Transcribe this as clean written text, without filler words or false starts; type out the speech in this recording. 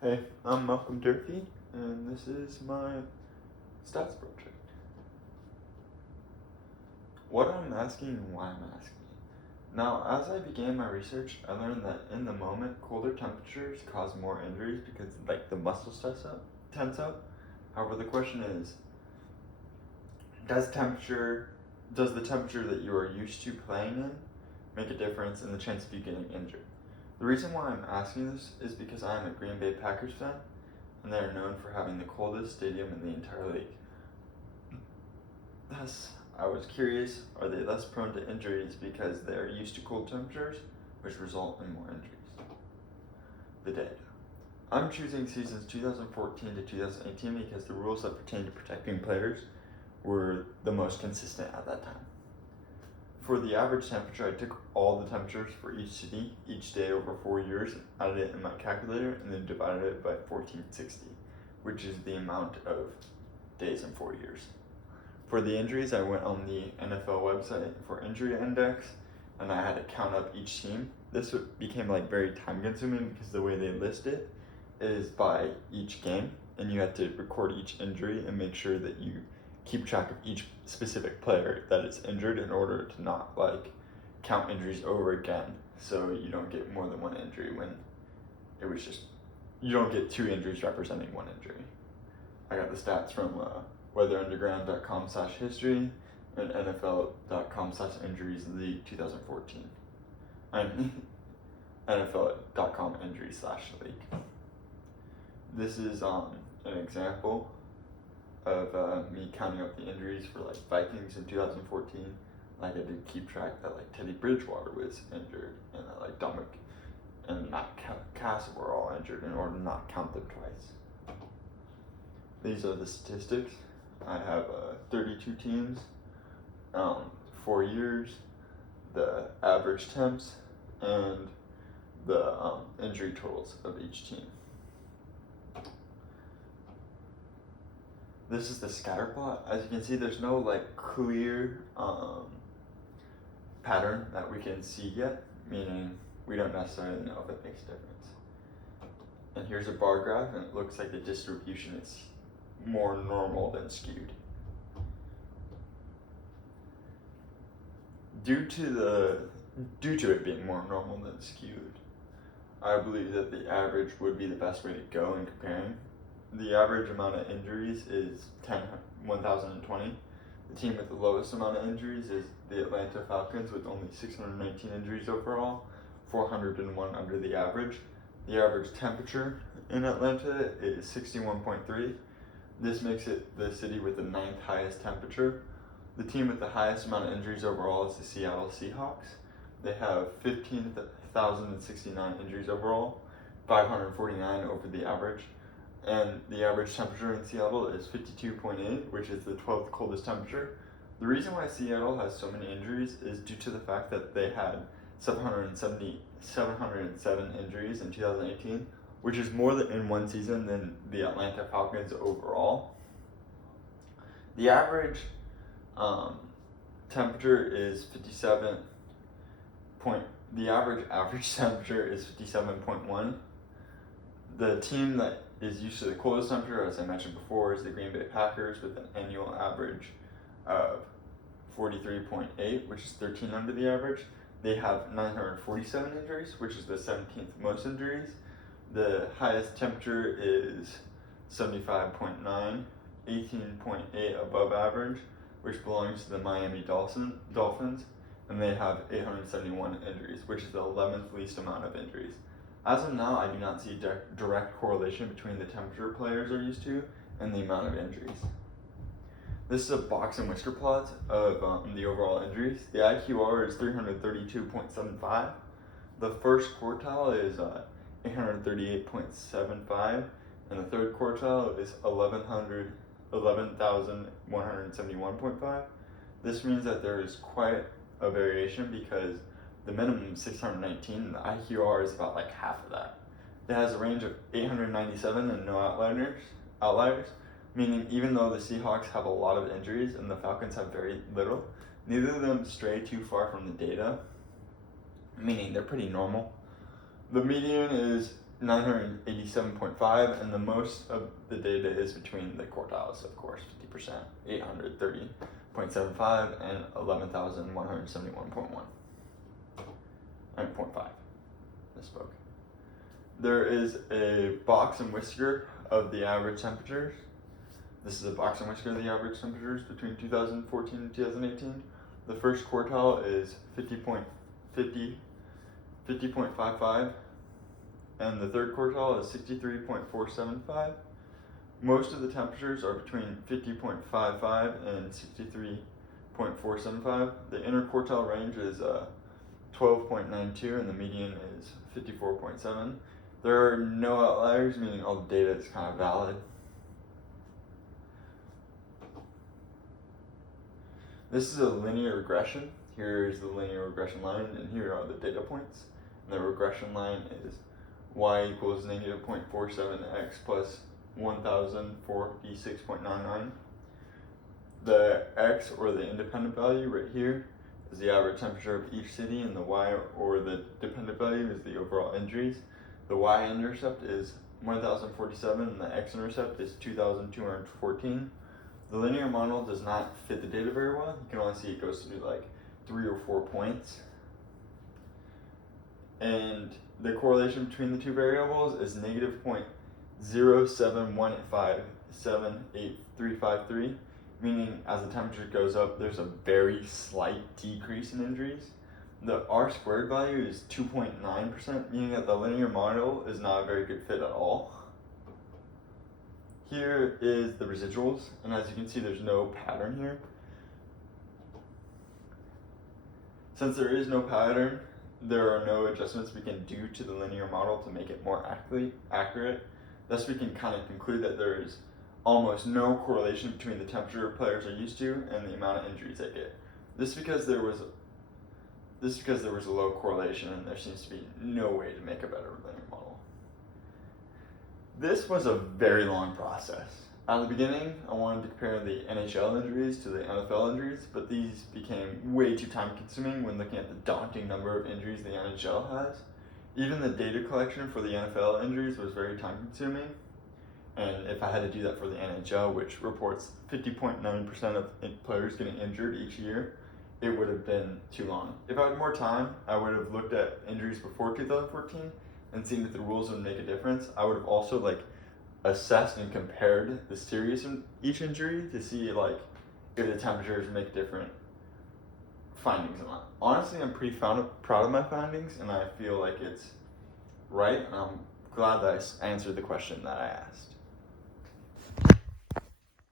Hey, I'm Malcolm Durfee, and this is my stats project. What I'm asking and why I'm asking. Now, as I began my research, I learned that in the moment, colder temperatures cause more injuries because, the muscles tense up. However, the question is, does temperature, does the temperature that you are used to playing in make a difference in the chance of you getting injured? The reason why I'm asking this is because I am a Green Bay Packers fan, and they are known for having the coldest stadium in the entire league. Thus, I was curious, are they less prone to injuries because they are used to cold temperatures, which result in more injuries? The data. I'm choosing seasons 2014 to 2018 because the rules that pertain to protecting players were the most consistent at that time. For the average temperature, I took all the temperatures for each city each day over 4 years, added it in my calculator, and then divided it by 1460, which is the amount of days in 4 years. For the injuries, I went on the NFL website for injury index, and I had to count up each team. This became very time consuming because the way they list it is by each game, and you have to record each injury and make sure that you keep track of each specific player that is injured in order to not count injuries over again, so you don't get more than one injury when it was just you don't get two injuries representing one injury. I got the stats from weatherunderground.com/history and NFL.com/injuries league 2014. I'm NFL.com injuries/league. This is an example of me counting up the injuries for Vikings in 2014. I did keep track that Teddy Bridgewater was injured and that Dominic and Matt Castle were all injured in order to not count them twice. These are the statistics. I have 32 teams, 4 years, the average temps, and the injury totals of each team. This is the scatter plot. As you can see, there's no clear pattern that we can see yet, meaning we don't necessarily know if it makes a difference. And here's a bar graph, and it looks like the distribution is more normal than skewed. Due to it being more normal than skewed, I believe that the average would be the best way to go in comparing. The average amount of injuries is 1,020. The team with the lowest amount of injuries is the Atlanta Falcons with only 619 injuries overall, 401 under the average. The average temperature in Atlanta is 61.3. This makes it the city with the 9th highest temperature. The team with the highest amount of injuries overall is the Seattle Seahawks. They have 15,069 injuries overall, 549 over the average. And the average temperature in Seattle is 52.8, which is the 12th coldest temperature. The reason why Seattle has so many injuries is due to the fact that they had 707 injuries in 2018, which is more than in one season than the Atlanta Falcons overall. The average temperature is 57. The average temperature is 57.1. The team that is used to the coldest temperature, as I mentioned before, is the Green Bay Packers with an annual average of 43.8, which is 13 under the average. They have 947 injuries, which is the 17th most injuries. The highest temperature is 75.9, 18.8 above average, which belongs to the Miami Dolphins, and they have 871 injuries, which is the 11th least amount of injuries. As of now, I do not see direct correlation between the temperature players are used to and the amount of injuries. This is a box and whisker plot of the overall injuries. The IQR is 332.75. The first quartile is 838.75, and the third quartile is 11,171.5. This means that there is quite a variation because the minimum is 619, and the IQR is about half of that. It has a range of 897 and no outliers, meaning even though the Seahawks have a lot of injuries and the Falcons have very little, neither of them stray too far from the data, meaning they're pretty normal. The median is 987.5, and the most of the data is between the quartiles, of course, 50%, 830.75, and 11,171.1. 9.5. Misspoke. There is a box and whisker of the average temperatures. This is a box and whisker of the average temperatures between 2014 and 2018. The first quartile is 50.55, and the third quartile is 63.475. Most of the temperatures are between 50.55 and 63.475. The interquartile range is 12.92, and the median is 54.7. There are no outliers, meaning all the data is kind of valid. This is a linear regression. Here is the linear regression line, and here are the data points. And the regression line is y equals negative 0.47x plus 1046.99. The x, or the independent value right here, is the average temperature of each city, and the y, or the dependent value, is the overall injuries. The y-intercept is 1047, and the x-intercept is 2214. The linear model does not fit the data very well. You can only see it goes through like 3 or 4 points. And the correlation between the two variables is negative 0.071578353, meaning as the temperature goes up, there's a very slight decrease in injuries. The R-squared value is 2.9%, meaning that the linear model is not a very good fit at all. Here is the residuals, and as you can see, there's no pattern here. Since there is no pattern, there are no adjustments we can do to the linear model to make it more accurate. Thus, we can kind of conclude that there is almost no correlation between the temperature players are used to and the amount of injuries they get. This is because there was a low correlation, and there seems to be no way to make a better linear model. This was a very long process. At the beginning, I wanted to compare the NHL injuries to the NFL injuries, but these became way too time consuming when looking at the daunting number of injuries the NHL has. Even the data collection for the NFL injuries was very time consuming, and if I had to do that for the NHL, which reports 50.9% of players getting injured each year, it would have been too long. If I had more time, I would have looked at injuries before 2014 and seen if the rules would make a difference. I would have also assessed and compared the series in each injury to see if the temperatures make different findings or not. Honestly, I'm pretty proud of my findings, and I feel like it's right, and I'm glad that I answered the question that I asked.